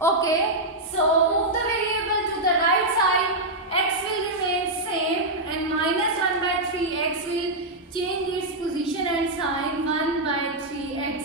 Okay, so move the variable to the right side. X will remain same and minus 1 by 3x will change its position and sign. 1 by 3x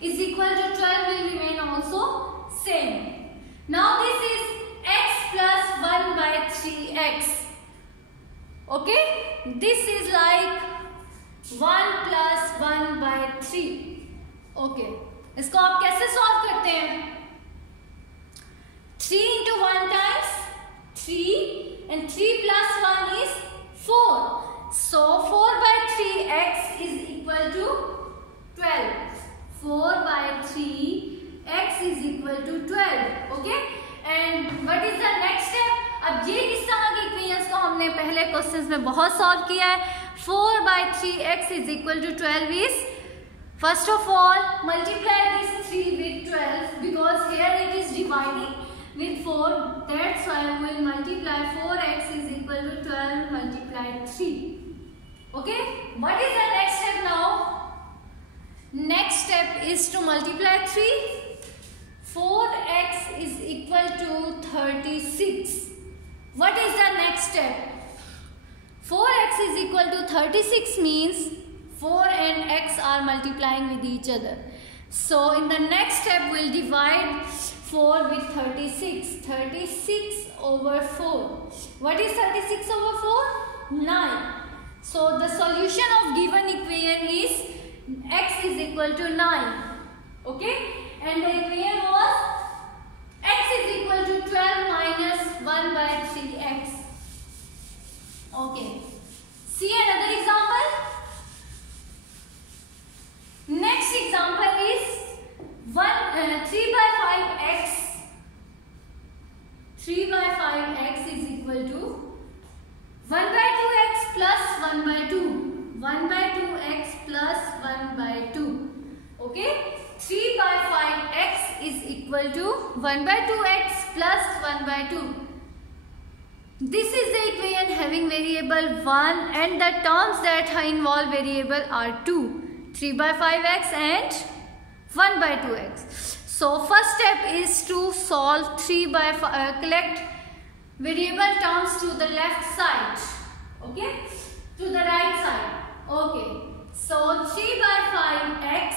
is equal to 12 will remain also same. Now this is x plus 1 by 3x. Okay, this is like 1 plus 1 by 3. Okay, इसको आप कैसे solve करते हैं? 3 into 1 times 3 and 3 plus 1 is 4. So 4 by 3x is equal to 12. 4 by 3x is equal to 12. Okay, and what is the next step? अब ये इस तरह के इक्वेशंस को हमने पहले क्वेश्चंस में बहुत सॉल्व किया है. 4 by 3x is equal to 12 is, first of all, multiply this 3 with 12 because here it is dividing with 4. That's why we will multiply 4x is equal to 12 multiplied 3. Okay, what is the next step now? Next step is to multiply 3. 4x is equal to 36. What is the next step? 4x is equal to 36 means 4 and x are multiplying with each other. So in the next step we will divide 4 with 36. 36 over 4. What is 36 over 4? 9. So the solution of given equation is x is equal to 9. Okay, and the equation was x is equal to 12 minus 1 by 3x. Okay, see another example. Next example is 3 by 5x. 3 by 5x is equal to 1 by 2x plus 1 by 2. 1 by 2x plus 1 by 2. Okay, 3 by 5x is equal to 1 by 2x plus 1 by 2. This is the equation having variable 1 and the terms that involve variable are 2. 3 by 5x and 1 by 2x. So first step is to solve 3 by 5, collect variable terms to the left side. Okay, to the right side. Okay, so 3 by 5x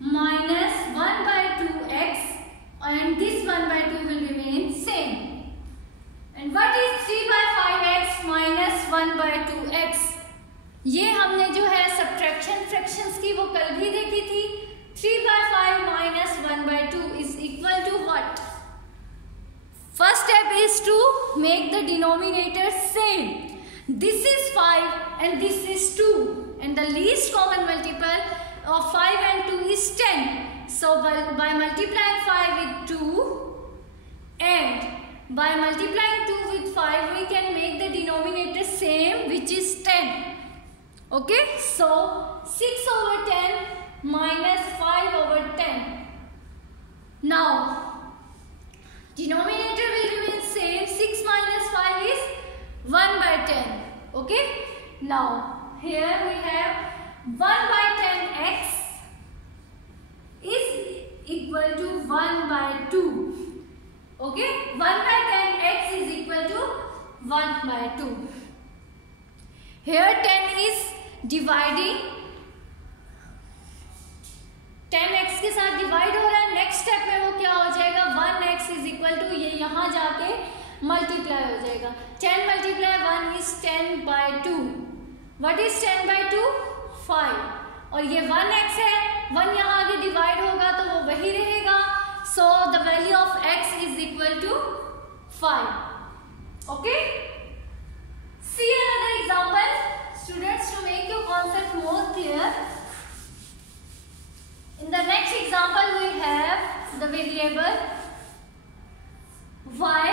minus 1 by 2x and this 1 by 2 will remain same. And what is 3 by 5x minus 1 by 2x? ये हमने जो है subtraction fractions की वो कल भी देखी थी. 3 by 5 minus 1 by 2 is equal to what? First step is to make the denominator same. This is 5 and this is 2 and the least common multiple of 5 and 2 is 10. So by multiplying 5 with 2 and by multiplying 2 with 5 we can make the denominator same, which is 10. Okay, so 6 over 10 minus 5 over 10. Now denominator will remain same. 6 minus 5 is 1 by 10. Okay, now here we have 1 by 10x is equal to 1 by 2. Okay, 1 by 10x is equal to 1 by 2. Here 10 is dividing, 10x के साथ divide हो रहा है. Next step में वो क्या हो जाएगा? 1x is equal to, ये यहाँ जाके मल्टीप्लाई हो जाएगा. 10 multiply 1 is 10 by 2. What is 10 by 2? 5. और ये 1x है, 1 यहाँ आगे डिवाइड होगा तो वो वही रहेगा. So the value of x is equal to 5. Okay. See another example, students, to make your concept more clear. In the next example we have the variable y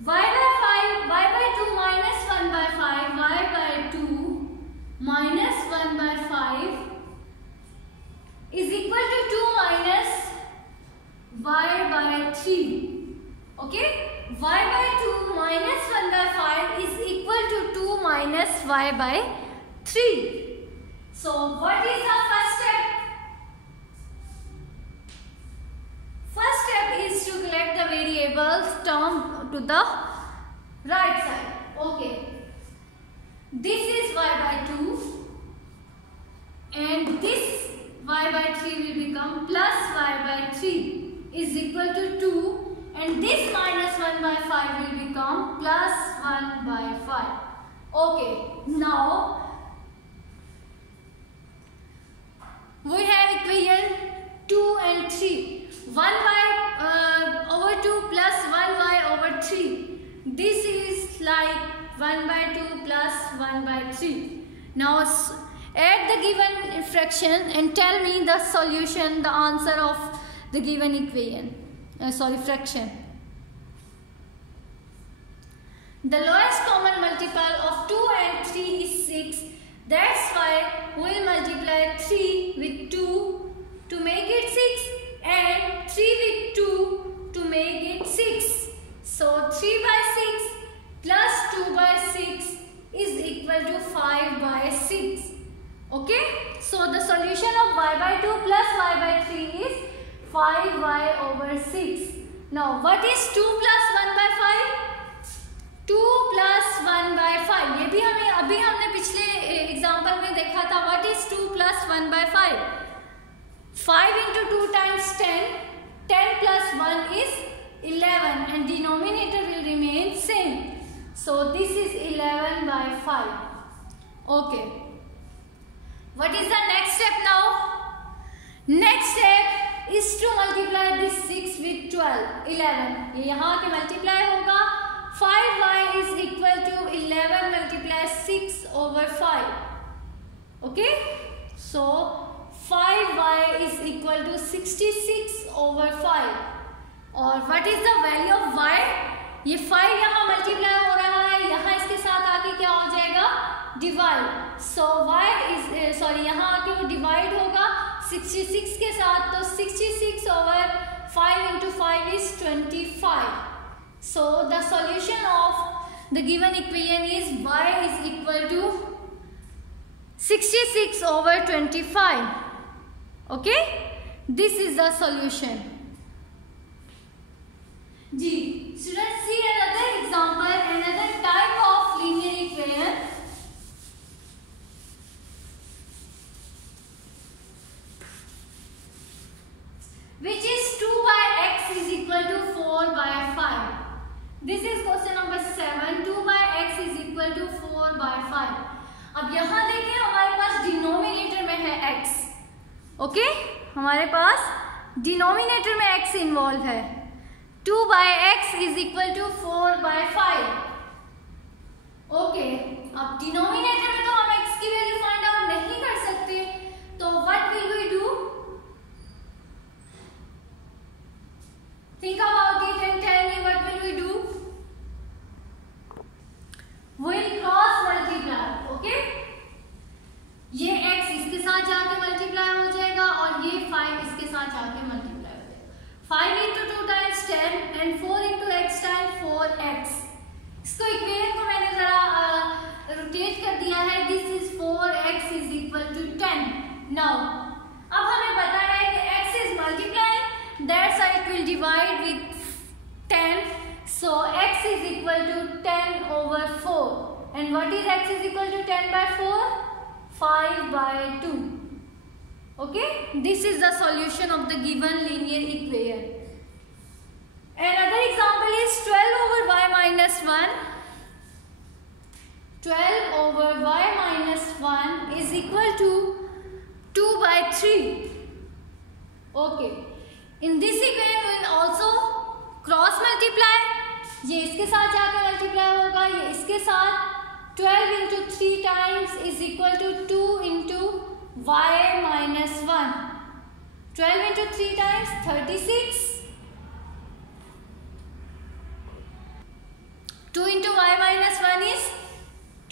by 5, y by 2 minus 1 by 5, y by 2 minus 1 by 5 is equal to 2 minus y by 3. Okay, y by 2 minus 1 by 5 is equal to 2 minus y by 3. So what is the first step? First variables term to the right side. Okay, this is y by 2 and this y by 3 will become plus y by 3 is equal to 2 and this minus 1 by 5 will become plus 1 by 5. Okay, now we have equation 2 and 3. 1y over 2 plus 1y over 3. This is like 1 by 2 plus 1 by 3. Now add the given fraction and tell me the solution, the answer of the given equation. Fraction. The lowest common multiple of 2 and 3 is 6. That's why we'll multiply 3 with 2 to make it 6 and 3 with 2 to make it 6. So 3 by 6 plus 2 by 6 is equal to 5 by 6. Okay, so the solution of y by 2 plus y by 3 is 5y over 6. Now what is 2 plus 1 by 5? 2 plus 1 by 5. ये भी हमें अभी हमने पिछले example में देखा था. What is 2 plus 1 by 5? 5 into 2 times 10. 10 plus 1 is 11 and denominator will remain same. So this is 11 by 5. Okay. What is the next step now? Next step is to multiply this 6 with 12. 11. ये यहाँ के multiply होगा. 5y is equal to 11 multiply 6 over 5. Okay. So 5y is equal to 66 over 5. और what is the value of y? ये 5 यहाँ multiply हो रहा है. यहाँ इसके साथ आके क्या हो जाएगा? Divide. So y is यहाँ आके वो divide होगा 66 के साथ. तो 66 over 5 into 5 is 25. So the solution of the given equation is y is equal to 66 over 25. Okay, this is the solution. Ji, students, see another example, another type of linear equation. Which is 2 by x is equal to 4 by 5. This is question number 7. 2 by x is equal to 4 by 5. अब यहाँ देखिए हमारे पास denominator में है x. Okay, हमारे पास denominator में x involve है. 2 by x is equal to 4 by 5. Okay, अब डिनोमिनेटर में तो हम x की वैल्यू फाइंड आउट नहीं कर सकते. तो what will we do? Think about it and tell me what will we do? We'll cross multiply. Okay? ये x इसके साथ जाके multiply हो जाएगा और ये 5 इसके साथ जाके multiply हो जाएगा. 5 into 2 times 10 and 4 into x times 4x. इसको इक्वेशन को मैंने जरा रोटेट कर दिया है. This is 4x is equal to 10. Now, अब हमें पता है कि x is multiplying. That's why it will divide with 10. So x is equal to 10 over 4. And what is x is equal to 10 by 4? 5 by 2. Okay? This is the solution of the given linear equation. Another example is 12 over y minus 1. 12 over y minus 1 is equal to 2 by 3. Okay. In this equation we will also cross multiply. ये इसके साथ जाके multiply होगा, ये इसके साथ. 12 into 3 times is equal to 2 into y minus 1. 12 into 3 times 36. 2 into y minus 1 is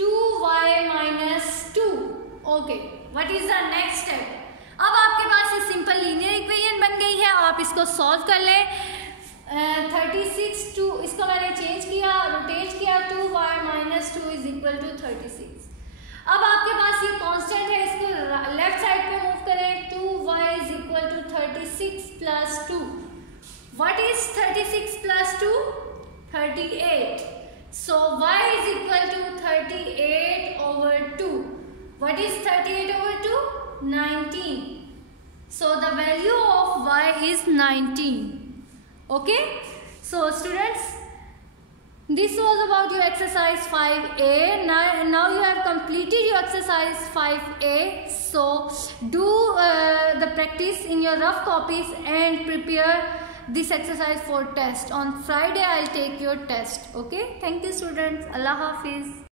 2y minus 2. Okay. What is the next step? अब आपके पास ये सिंपल लीनियर इक्वेशन बन गई है. आप इसको सॉल्व कर लें. 36 टू इसको मैंने चेंज किया, रोटेट किया. 2y minus 2 is equal to 36. अब आपके पास ये कांस्टेंट है, इसको लेफ्ट साइड पे मूव करें. 2y is equal to 36 plus 2. What is 36 plus 2? 38. So y is equal to 38 over 2. What is 38 over 2? 19. So the value of y is 19. Okay. So students, this was about your exercise 5A. Now you have completed your exercise 5A. So do the practice in your rough copies and prepare this exercise for test. On Friday I'll take your test. Okay. Thank you students. Allah Hafiz.